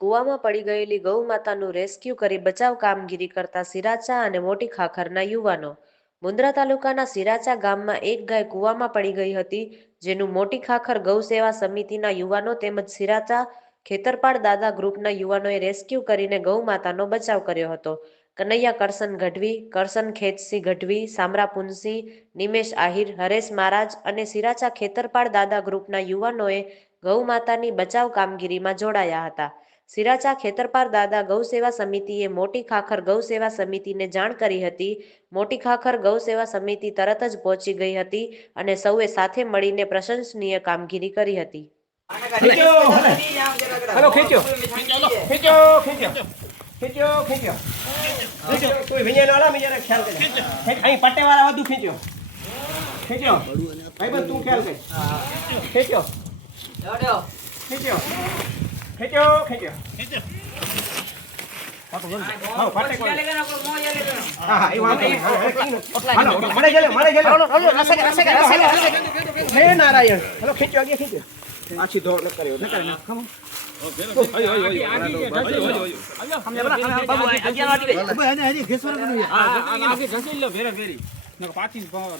કૂવામાં પડી ગયેલી ગૌ માતાનું રેસ્ક્યુ કરી બચાવ કામગીરી કરતા સિરાચા અને મોટી ખાખરના યુવાનો। મુન્દ્રા તાલુકાના સિરાચા ગામમાં એક ગાય કૂવામાં પડી ગઈ હતી, જેનું મોટી ખાખર ગૌ સેવા સમિતિના યુવાનો તેમજ સિરાચા ખેતરપાળ દાદા ગ્રુપના યુવાનોએ રેસ્ક્યુ કરીને ગૌ માતાનો બચાવ કર્યો હતો। કનૈયા કરશન ગઢવી, કરશન ખેતસિંહ ગઢવી, સામરા પુનસિંહ, નિમેશ આહિર, હરેશ મહારાજ અને સિરાચા ખેતરપાળ દાદા ગ્રુપના યુવાનોએ ગૌ માતાની બચાવ કામગીરીમાં જોડાયા હતા। સિરાચા ખેતરપાળ દાદા ગૌ સેવા સમિતિએ મોટી ખાખર ગૌ સેવા સમિતિને જાણ કરી હતી। મોટી ખાખર ગૌ સેવા સમિતિ તરત જ પહોંચી ગઈ હતી અને સૌએ સાથે મળીને પ્રશંસનીય કામગીરી કરી હતી। हेलो खींचो खींचो खींचो खींचो खींचो कोई विजय वाला मैं जरा ख्याल कर અહીં પટ્ટે વાળા વધુ ખીંચો ખીંચો ભાઈ બસ તું ખ્યાલ કર ખીંચો દોડો ખીંચો ખીંચો ખીંચો ખીંચો હા પટ્ટે કોલ હા હા એ વાંધો નહીં હાલો મળે ગયો હે નારાયણ હેલો ખીંચો આગે ખીંચો આછી દોડ ન કર્યો ન કરે ના ખમો પાછી દોડ